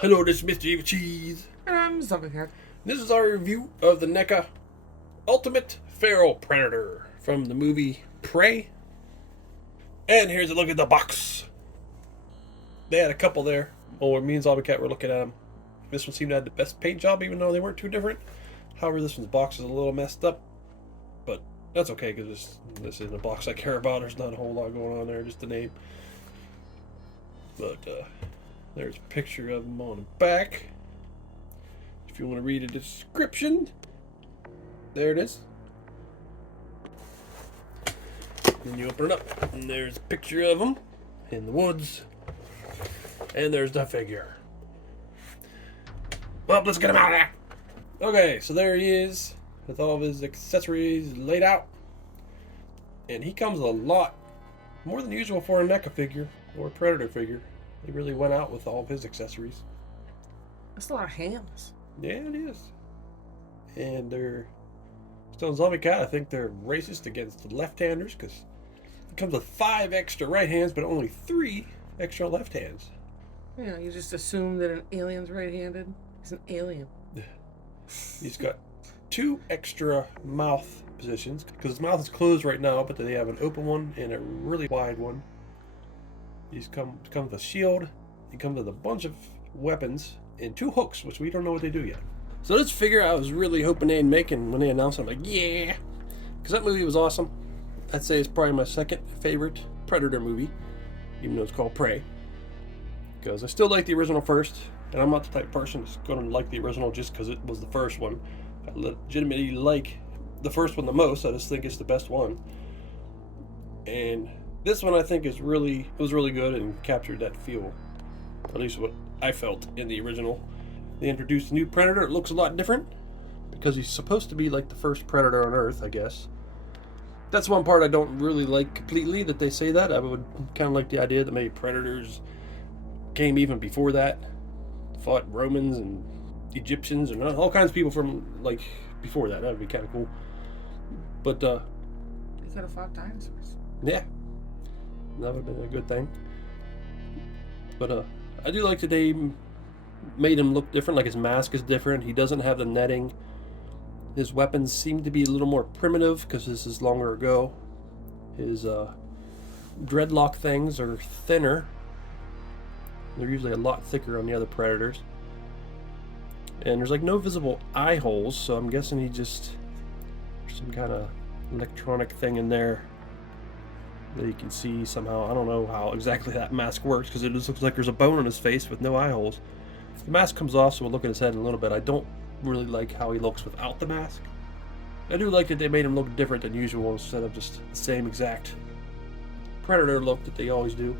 Hello, this is Mr. Evilcheese. And I'm Zombie Cat. This is our review of the NECA Ultimate Feral Predator from the movie Prey. And here's a look at the box. They had a couple there. Oh, me and Zombie Cat were looking at them. This one seemed to have the best paint job, even though they weren't too different. However, this one's box is a little messed up. But that's okay, because this isn't a box I care about. There's not a whole lot going on there, just the name. But, there's a picture of them on the back. If you want to read a description, there it is. Then you open it up, and there's a picture of them in the woods. And there's the figure. Well, let's get him out of there. Okay, so there he is with all of his accessories laid out. And he comes a lot more than usual for a NECA figure or a Predator figure. He really went out with all of his accessories. That's a lot of hands. Yeah, it is. And they're still Zombie Cat. I think they're racist against the left-handers because it comes with 5 extra right hands, but only 3 extra left hands. Yeah, you just assume that an alien's right-handed. He's an alien. He's got 2 extra mouth positions because his mouth is closed right now, but they have an open one and a really wide one. He's come with a shield. He comes with a bunch of weapons and 2 hooks, which we don't know what they do yet. So this figure I was really hoping they'd make, and when they announced it, I'm like, yeah, because that movie was awesome. I'd say it's probably my second favorite Predator movie, even though it's called Prey. Because I still like the original first, and I'm not the type of person that's going to like the original just because it was the first one. I legitimately like the first one the most. I just think it's the best one. And this one I think was really good and captured that feel, at least what I felt in the original. They introduced a new Predator. It looks a lot different because he's supposed to be like the first Predator on Earth, I guess. That's one part I don't really like completely, that they say that. I would kind of like the idea that maybe Predators came even before that, fought Romans and Egyptians and all kinds of people from like before that. That would be kind of cool. But You could have fought dinosaurs. yeah, that would have been a good thing. But I do like that they made him look different. Like his mask is different. He doesn't have the netting. His weapons seem to be a little more primitive because this is longer ago. His dreadlock things are thinner. They're usually a lot thicker on the other Predators. And there's like no visible eye holes, so I'm guessing he just, there's some kind of electronic thing in there that you can see somehow. I don't know how exactly that mask works because it just looks like there's a bone on his face with no eye holes. The mask comes off, so we'll look at his head in a little bit. I don't really like how he looks without the mask. I do like that they made him look different than usual instead of just the same exact Predator look that they always do.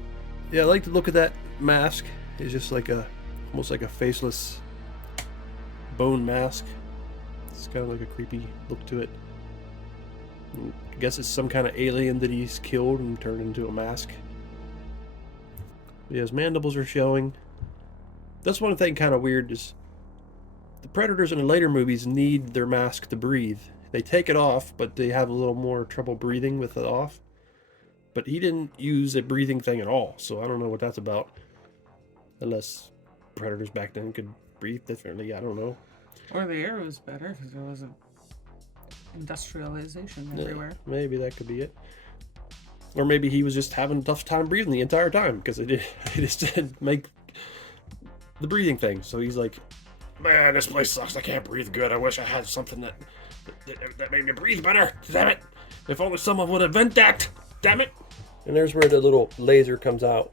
Yeah, I like the look of that mask. It's just like almost like a faceless bone mask. It's kind of like a creepy look to it. I guess it's some kind of alien that he's killed and turned into a mask. Yeah, his mandibles are showing. That's one thing kind of weird is the Predators in the later movies need their mask to breathe. They take it off, but they have a little more trouble breathing with it off. But he didn't use a breathing thing at all, so I don't know what that's about. Unless Predators back then could breathe differently, I don't know. Or the air was better because there wasn't industrialization everywhere. Maybe that could be it. Or maybe he was just having a tough time breathing the entire time because they just didn't make the breathing thing. So he's like, man, this place sucks. I can't breathe good. I wish I had something that made me breathe better. Damn it. If only someone would invent that. Damn it. And there's where the little laser comes out.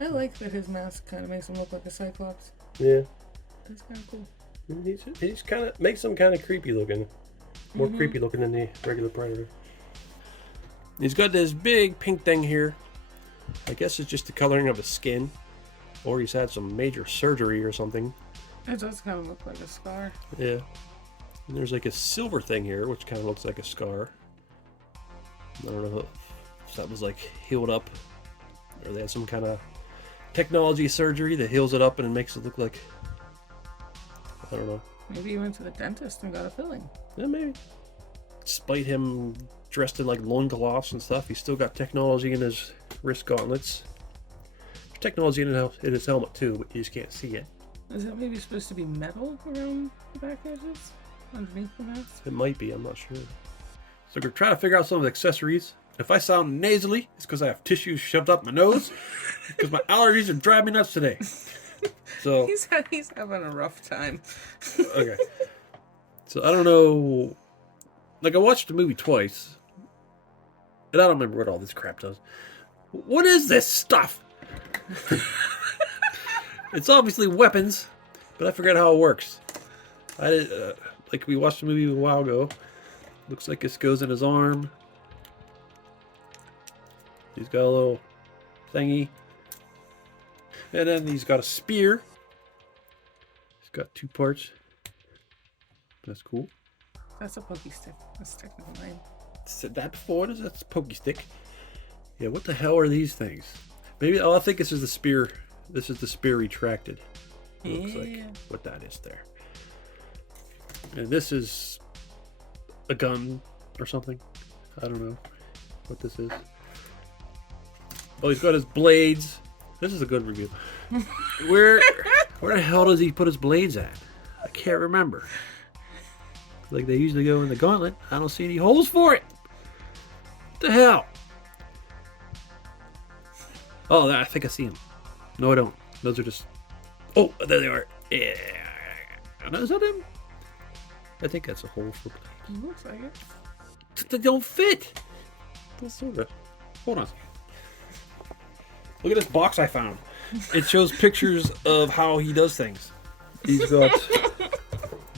I like that his mask kind of makes him look like a Cyclops. Yeah. That's kind of cool. He's kind of makes him kind of creepy looking. More creepy looking than the regular Predator. He's got this big pink thing here. I guess it's just the coloring of his skin. Or he's had some major surgery or something. It does kind of look like a scar. Yeah. And there's like a silver thing here, which kind of looks like a scar. I don't know if that was like healed up. Or they had some kind of technology surgery that heals it up and it makes it look like, I don't know. Maybe he went to the dentist and got a filling. Yeah, maybe. Despite him dressed in like loincloths and stuff, he's still got technology in his wrist gauntlets. There's technology in his helmet too, but you just can't see it. Is that maybe supposed to be metal around the back edges? Underneath the mask? It might be, I'm not sure. So we're trying to figure out some of the accessories. If I sound nasally, it's because I have tissues shoved up my nose. Because my allergies are driving me nuts today. So He's having a rough time. okay. So I don't know. Like I watched the movie twice. And I don't remember what all this crap does. What is this stuff? It's obviously weapons, but I forget how it works. Like we watched the movie a while ago. Looks like this goes in his arm. He's got a little thingy. And then he's got a spear. He's got 2 parts. That's cool. That's a pokey stick. That's a technical name. Said that before. That's a pokey stick. Yeah, what the hell are these things? Maybe, I think this is the spear. This is the spear retracted. It looks like what that is there. And this is a gun or something. I don't know what this is. Oh, he's got his blades. This is a good review. Where the hell does he put his blades at? I can't remember. Like they usually go in the gauntlet. I don't see any holes for it. What the hell? Oh, I think I see them. No, I don't. Those are just... Oh, there they are. Yeah. Is that them? I think that's a hole for... Looks like it. They don't fit. That's sort of... Hold on. Look at this box I found. It shows pictures of how he does things. He's got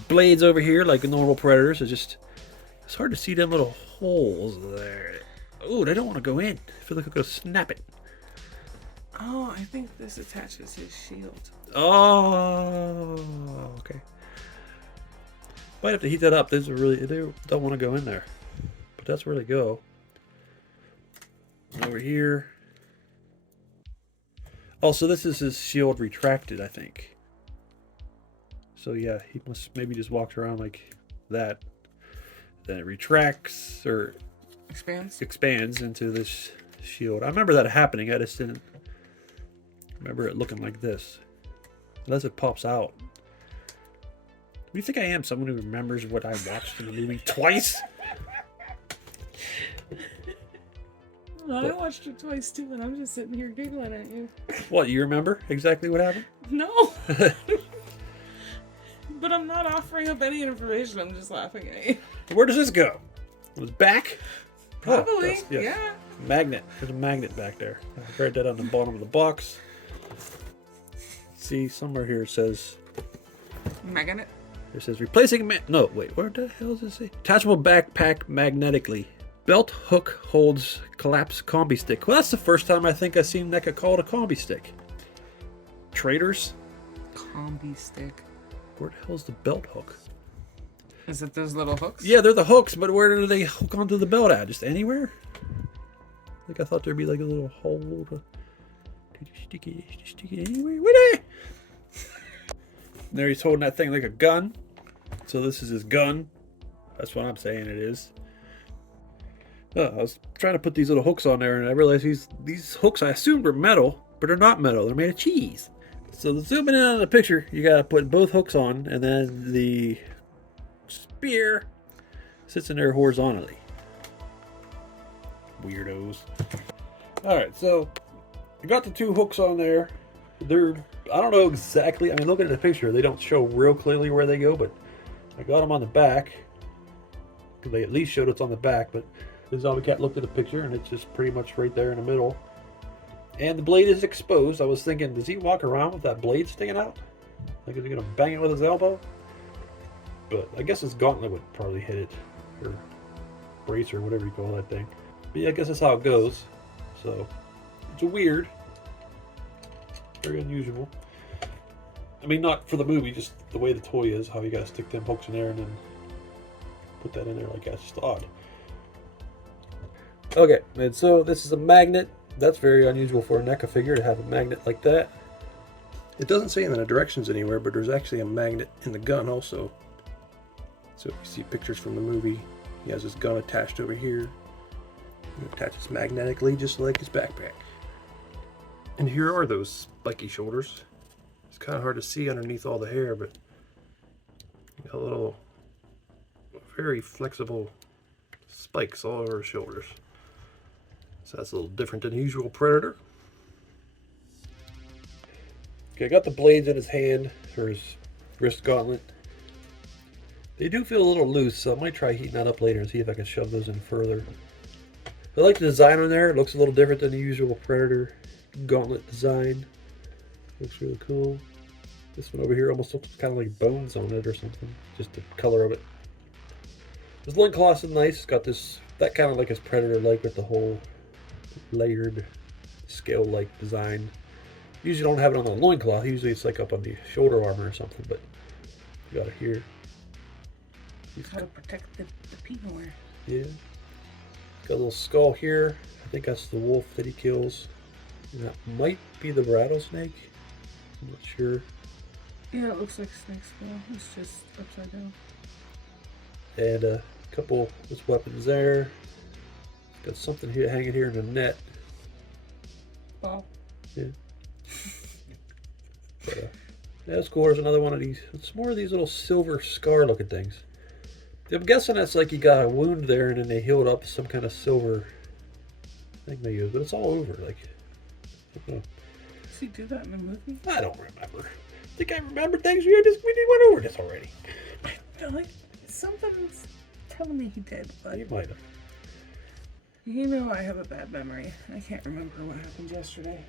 blades over here like normal predators. It's hard to see them little holes there. Oh, they don't want to go in. I feel like I'm going to snap it. Oh, I think this attaches his shield. Oh, okay. Might have to heat that up. They don't want to go in there. But that's where they go. Over here. Also, this is his shield retracted, I think. So yeah, he must maybe just walks around like that. Then it retracts or expands into this shield. I remember that happening. I just didn't remember it looking like this. Unless it pops out. Do you think I am someone who remembers what I watched in the movie twice? I watched it twice too, and I'm just sitting here giggling at you. What, you remember exactly what happened? No. But I'm not offering up any information. I'm just laughing at you. Where does this go? It was back? Probably, Oh, yes. yeah. Magnet. There's a magnet back there. I read that on the bottom of the box. See, somewhere here it says... Magnet? It says replacing... No, wait. Where the hell does it say? Attachable backpack magnetically. Belt hook holds collapsed combi stick. Well, that's the first time I think I've seen NECA called a combi stick. Traders? Combi stick. Where the hell's the belt hook? Is it those little hooks? Yeah, they're the hooks, but where do they hook onto the belt at? Just anywhere? Like I thought there'd be like a little hole. Did you stick it anywhere? Where they? There he's holding that thing like a gun. So this is his gun. That's what I'm saying it is. Oh, I was trying to put these little hooks on there and I realized these hooks I assumed were metal, but they're not metal. They're made of cheese. So zooming in on the picture, you gotta put both hooks on and then the spear sits in there horizontally. Weirdos. Alright, so I got the 2 hooks on there. I don't know exactly, I mean looking at the picture, they don't show real clearly where they go, but I got them on the back. Because they at least showed it's on the back, but the zombie cat looked at the picture and it's just pretty much right there in the middle. And the blade is exposed. I was thinking, does he walk around with that blade sticking out? Like, is he going to bang it with his elbow? But I guess his gauntlet would probably hit it. Or brace or whatever you call that thing. But yeah, I guess that's how it goes. So, it's weird. Very unusual. I mean, not for the movie, just the way the toy is. How you got to stick them hooks in there and then put that in there like that. It's just odd. Okay, and so this is a magnet. That's very unusual for a NECA figure to have a magnet like that. It doesn't say in the directions anywhere, but there's actually a magnet in the gun also. So if you see pictures from the movie, he has his gun attached over here. It attaches magnetically just like his backpack. And here are those spiky shoulders. It's kind of hard to see underneath all the hair, but got a little very flexible spikes all over his shoulders. So that's a little different than the usual predator. Okay, I got the blades in his hand, or his wrist gauntlet. They do feel a little loose, so I might try heating that up later and see if I can shove those in further. I like the design on there. It looks a little different than the usual predator gauntlet design. Looks really cool. This one over here almost looks kind of like bones on it or something. Just the color of it. This loincloth is nice. It's got this, that kind of like his predator like with the whole layered scale-like design. Usually don't have it on the loincloth. Usually it's like up on the shoulder armor or something, but you got it here. How to protect the Pinot. Yeah. Got a little skull here. I think that's the wolf that he kills. And that might be the rattlesnake. I'm not sure. Yeah, it looks like snake skull. It's just upside down. And a couple of his weapons there. Got something here hanging here in the net. Wow. Yeah. But, that's cool. There's another one of these. It's more of these little silver scar looking things. I'm guessing that's like he got a wound there and then they healed up some kind of silver thing they use, but it's all over. Like, I don't know. Does he do that in the movie? I don't remember. I think I remember things. We went over this already. I feel like something's telling me he did, but You might have. you know I have a bad memory. I can't remember what happened yesterday.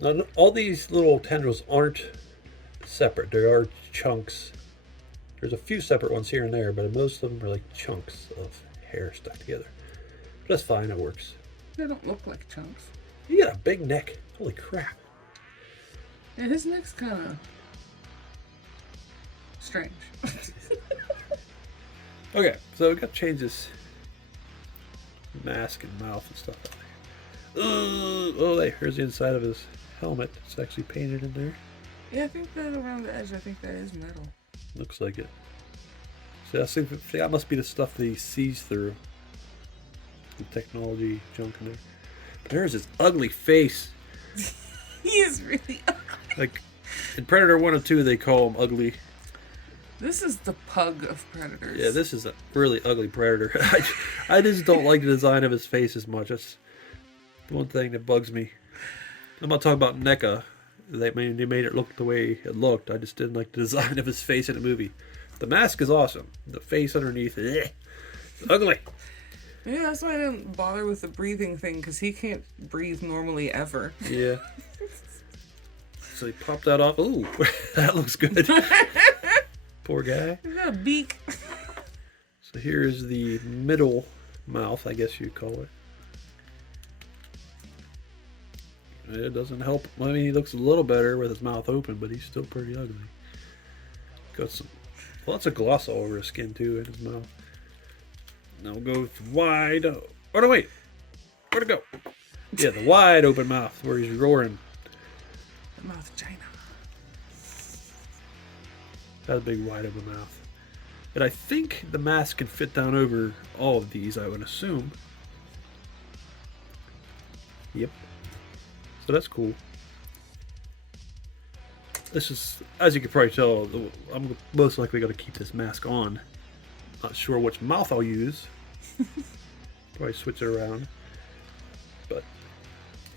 Now, all these little tendrils aren't separate. There are chunks. There's a few separate ones here and there, but most of them are like chunks of hair stuck together. But that's fine. It works. They don't look like chunks. You got a big neck. Holy crap. Yeah, his neck's kind of strange. Okay, so we got to change this mask and mouth and stuff. Oh, here's the inside of his helmet. It's actually painted in there. Yeah, I think that around the edge, I think that is metal. Looks like it. So I think that must be the stuff that he sees through. The technology junk in there. There's his ugly face. He is really ugly. Like in Predator 1 and 2, they call him ugly. This is the pug of predators. Yeah, this is a really ugly predator. I just don't like the design of his face as much. That's the one thing that bugs me. I'm not talking about NECA. They made it look the way it looked. I just didn't like the design of his face in the movie. The mask is awesome. The face underneath, it's ugly. Yeah, that's why I didn't bother with the breathing thing, because he can't breathe normally ever. Yeah. So he popped that off. Ooh, that looks good. Poor guy. He's got a beak. So here's the middle mouth, I guess you'd call it. It doesn't help. I mean, he looks a little better with his mouth open, but he's still pretty ugly. Got some lots of gloss all over his skin too, in his mouth. Now we'll go with wide. Oh no, wait. Where'd it go? Yeah, the wide open mouth where he's roaring. The mouth of China. That's a big wide open mouth. And I think the mask can fit down over all of these, I would assume. Yep. So that's cool. This is, as you can probably tell, I'm most likely going to keep this mask on. Not sure which mouth I'll use. Probably switch it around. But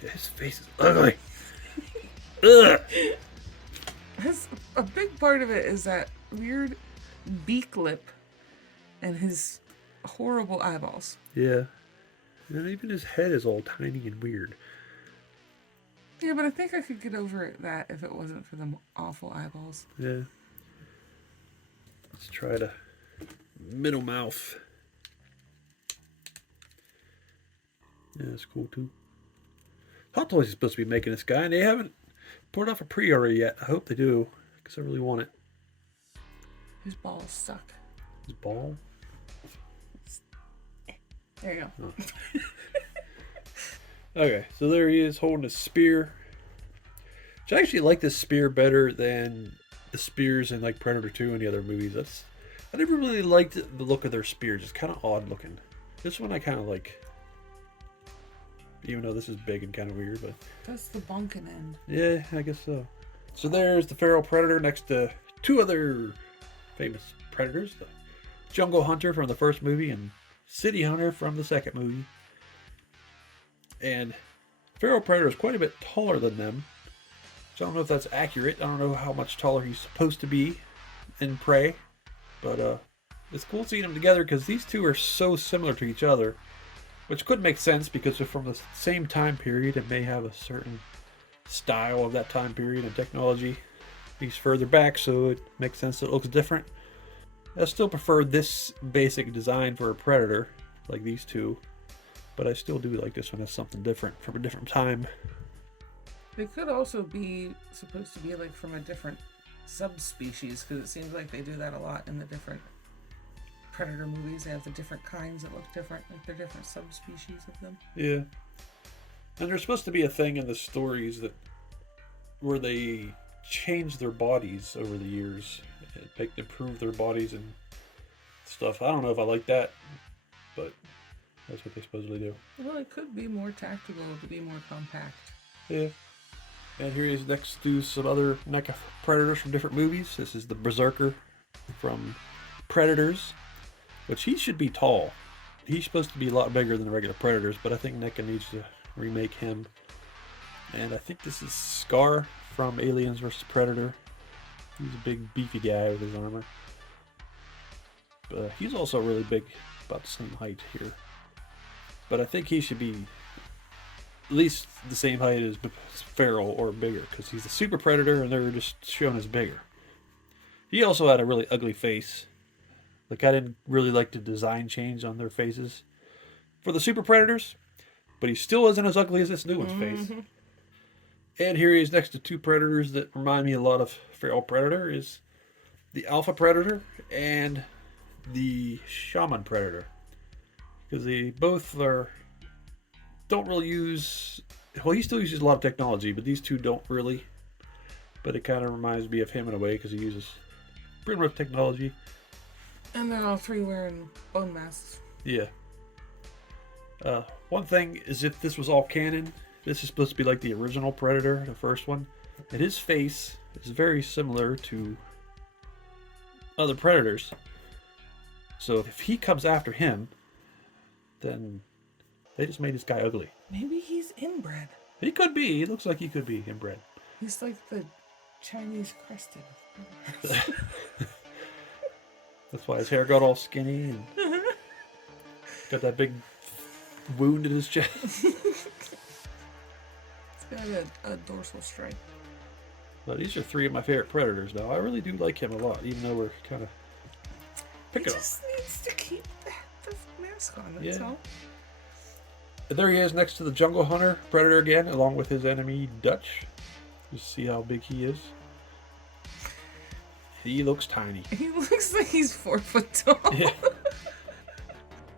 yeah, his face is ugly. Ugh. A big part of it is that weird beak lip and his horrible eyeballs. Yeah. And even his head is all tiny and weird. Yeah, but I think I could get over that if it wasn't for them awful eyeballs. Yeah. Let's try the middle mouth. Yeah, that's cool too. Hot Toys is supposed to be making this guy, and they haven't put it off a pre-order yet. I hope they do, because I really want it. His balls suck. His ball? There you go. Oh. Okay, so there he is holding a spear. Which I actually like this spear better than the spears in like Predator 2 and the other movies. I never really liked the look of their spears. It's kind of odd looking. This one I kind of like. Even though this is big and kind of weird, but That's the bunkin' end. yeah, I guess so. So there's the feral predator next to two other famous predators. The jungle hunter from the first movie and city hunter from the second movie. And feral predator is quite a bit taller than them. So I don't know if that's accurate. I don't know how much taller he's supposed to be in Prey. But it's cool seeing them together because these two are so similar to each other. Which could make sense because they're from the same time period and may have a certain style of that time period and technology. He's further back, so it makes sense that it looks different. I still prefer this basic design for a predator, like these two. But I still do like this one as something different from a different time. They could also be supposed to be like from a different subspecies, because it seems like they do that a lot in the different predator movies. They have the different kinds that look different, like they're different subspecies of them. Yeah. And there's supposed to be a thing in the stories that where they change their bodies over the years, and improve their bodies and stuff. I don't know if I like that, but that's what they supposedly do. Well, it could be more tactical to be more compact. Yeah. And here he is next to some other NECA predators from different movies. This is the Berserker from Predators, which he should be tall. He's supposed to be a lot bigger than the regular Predators, but I think NECA needs to remake him. And I think this is Scar from Aliens vs. Predator. He's a big beefy guy with his armor. But he's also really big, about the same height here. But I think he should be at least the same height as Feral or bigger, because he's a super predator and they're just shown as bigger. He also had a really ugly face. Like, I didn't really like the design change on their faces for the super predators, but he still isn't as ugly as this new one's face. And here he is next to two predators that remind me a lot of Feral Predator, is the Alpha Predator and the Shaman Predator. Because they both don't really use... Well, he still uses a lot of technology, but these two don't really. But it kind of reminds me of him in a way, because he uses pretty much technology. And they're all three wearing bone masks. Yeah. One thing is, if this was all canon, this is supposed to be like the original Predator, the first one. And his face is very similar to other Predators. So if he comes after him, then they just made this guy ugly. Maybe he's inbred. He could be. He looks like he could be inbred. He's like the Chinese crested. That's why his hair got all skinny and got that big wound in his chest. It's got a dorsal stripe. But these are three of my favorite Predators now. I really do like him a lot, even though we're kind of picking He up. just needs to keep the mask on, that's all. And there he is next to the Jungle Hunter Predator again, along with his enemy Dutch. Just see how big he is. He looks tiny. He looks like he's 4 foot tall. Yeah.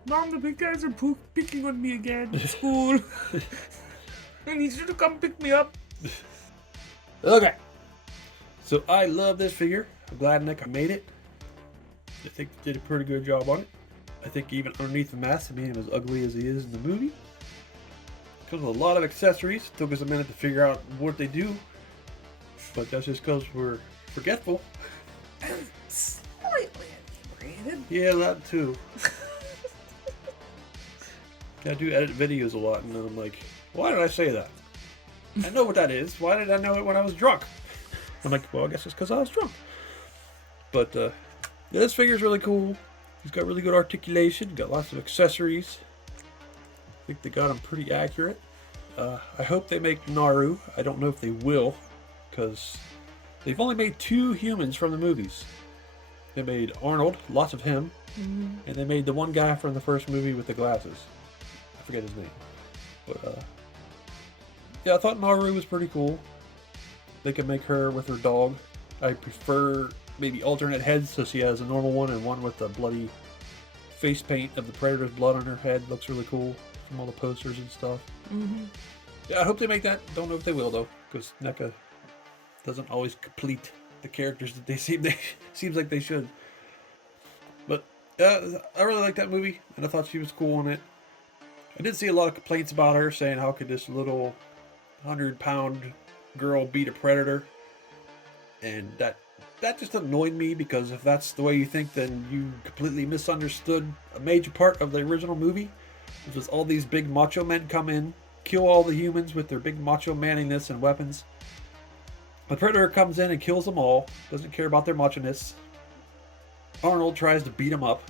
Mom, the big guys are picking on me again at school. I need you to come pick me up. Okay. So I love this figure. I'm glad NECA made it. I think they did a pretty good job on it. I think even underneath the mask, I mean, him as ugly as he is in the movie. Comes with a lot of accessories. It took us a minute to figure out what they do. But that's just because we're forgetful. And slightly inebriated. Yeah, that too. I do edit videos a lot, and I'm like, why did I say that? I know what that is. Why did I know it when I was drunk? I'm like, well, I guess it's because I was drunk. But yeah, this figure's really cool. He's got really good articulation. Got lots of accessories. I think they got him pretty accurate. I hope they make Naru. I don't know if they will, because they've only made 2 humans from the movies. They made Arnold, lots of him, and they made the one guy from the first movie with the glasses. I forget his name. But yeah, I thought Naru was pretty cool. They could make her with her dog. I prefer maybe alternate heads, so she has a normal one and one with the bloody face paint of the Predator's blood on her head. Looks really cool from all the posters and stuff. Yeah, I hope they make that. Don't know if they will though, because NECA doesn't always complete the characters that they seems like they should. But I really like that movie, and I thought she was cool in it. I did see a lot of complaints about her, saying how could this little 100-pound girl beat a Predator. And that just annoyed me, because if that's the way you think, then you completely misunderstood a major part of the original movie. Which was all these big macho men come in, kill all the humans with their big macho manliness and weapons. The Predator comes in and kills them all, doesn't care about their macho-ness. Arnold tries to beat him up.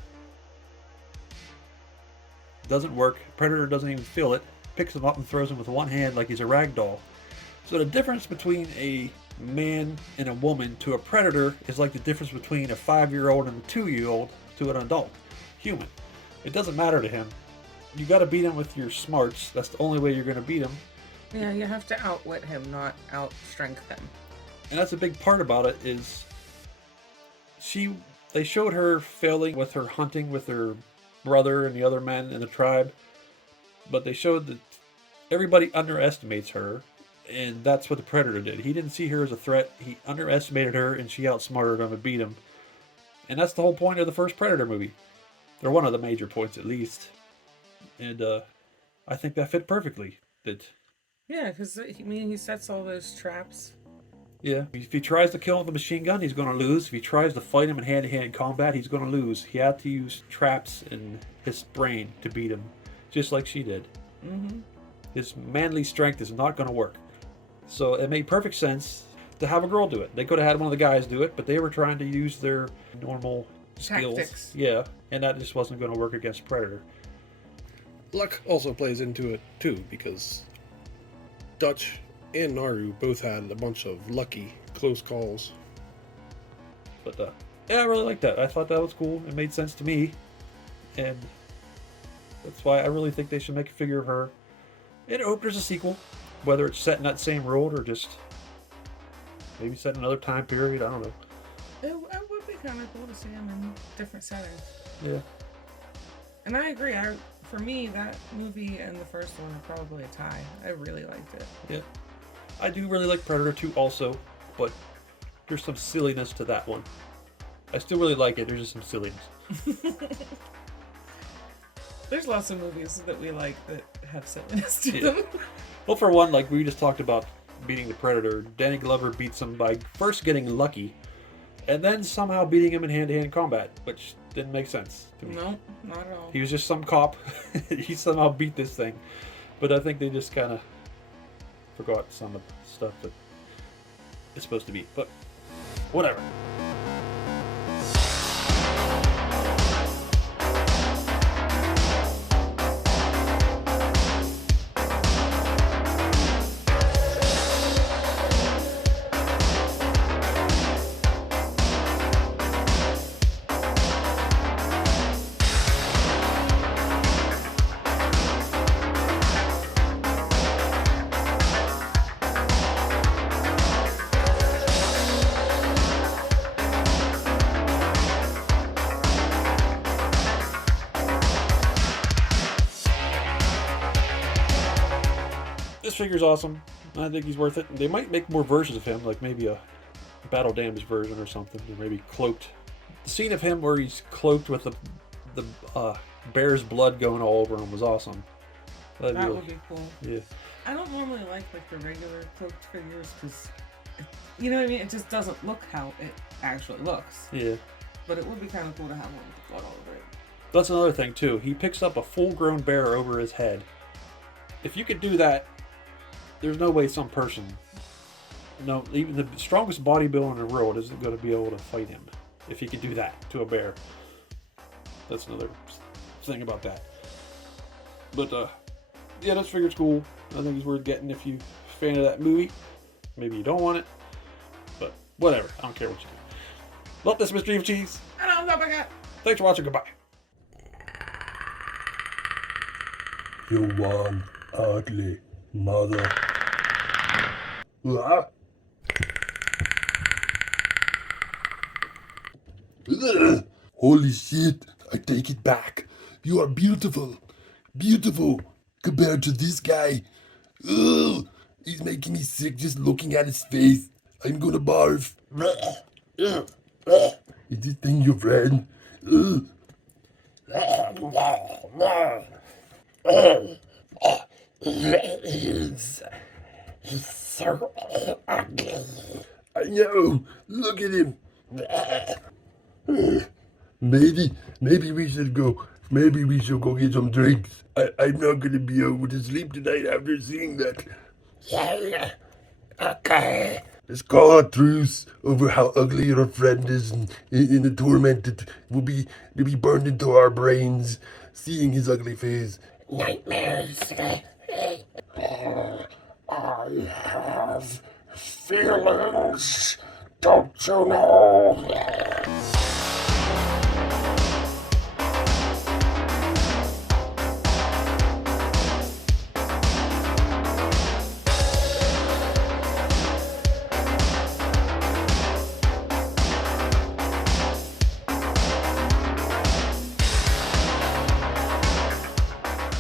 Doesn't work. Predator doesn't even feel it. Picks him up and throws him with one hand like he's a rag doll. So the difference between a man and a woman to a predator is like the difference between a 5-year-old and a 2-year-old to an adult human. It doesn't matter to him. You got to beat him with your smarts. That's the only way you're going to beat him. Yeah, you have to outwit him, not outstrength him. And that's a big part about it, is they showed her failing with her hunting with her brother and the other men in the tribe, but they showed that everybody underestimates her, and that's what the Predator did. He didn't see her as a threat. He underestimated her, and she outsmarted him and beat him. And that's the whole point of the first Predator movie. They're one of the major points, at least. And I think that fit perfectly. Yeah, because he sets all those traps. Yeah, if he tries to kill him with a machine gun, he's going to lose. If he tries to fight him in hand-to-hand combat, he's going to lose. He had to use traps in his brain to beat him, just like she did. Mm-hmm. His manly strength is not going to work. So it made perfect sense to have a girl do it. They could have had one of the guys do it, but they were trying to use their normal skills. Tactics. Yeah, and that just wasn't going to work against Predator. Luck also plays into it too, because Dutch and Naru both had a bunch of lucky close calls. But yeah, I really liked that. I thought that was cool. It made sense to me, and that's why I really think they should make a figure of her. And I hope there's a sequel, whether it's set in that same world or just maybe set in another time period. I don't know. It would be kind of cool to see him in different settings. Yeah. And I agree. For me, that movie and the first one are probably a tie. I really liked it. Yeah. I do really like Predator 2 also, but there's some silliness to that one. I still really like it. There's just some silliness. There's lots of movies that we like that have silliness to Yeah. them. Well, for one, like we just talked about beating the Predator, Danny Glover beats him by first getting lucky, and then somehow beating him in hand-to-hand combat, which didn't make sense to me. No, not at all. He was just some cop. He somehow beat this thing. But I think they just kind of forgot some of the stuff that it's supposed to be. But whatever. This figure's awesome. I think he's worth it. They might make more versions of him, like maybe a battle damaged version or something, or maybe cloaked. The scene of him where he's cloaked with the bear's blood going all over him was awesome. That would be cool. Yeah. I don't normally like the regular cloaked figures because, you know what I mean? It just doesn't look how it actually looks. Yeah. But it would be kind of cool to have one with the blood all over it. That's another thing too. He picks up a full-grown bear over his head. If you could do that, there's no way some person, no, even the strongest bodybuilder in the world isn't going to be able to fight him if he could do that to a bear. That's another thing about that. But yeah, this figure's cool. I think it's worth getting if you're a fan of that movie. Maybe you don't want it, but whatever. I don't care what you do. Love this, Mr. Evilcheese. I don't know, my God. Thanks for watching. Goodbye. You one ugly mother. Ah. Ugh. Holy shit, I take it back. You are beautiful. Beautiful compared to this guy. Ugh. He's making me sick just looking at his face. I'm gonna barf. Is this thing your friend? Ugh. He's so ugly. I know. Look at him. Maybe we should go. Maybe we should go get some drinks. I'm not gonna be able to sleep tonight after seeing that. Yeah. Okay. Let's call a truce over how ugly your friend is, and in the torment that will be to be burned into our brains, seeing his ugly face. Nightmares. I have feelings. Don't you know?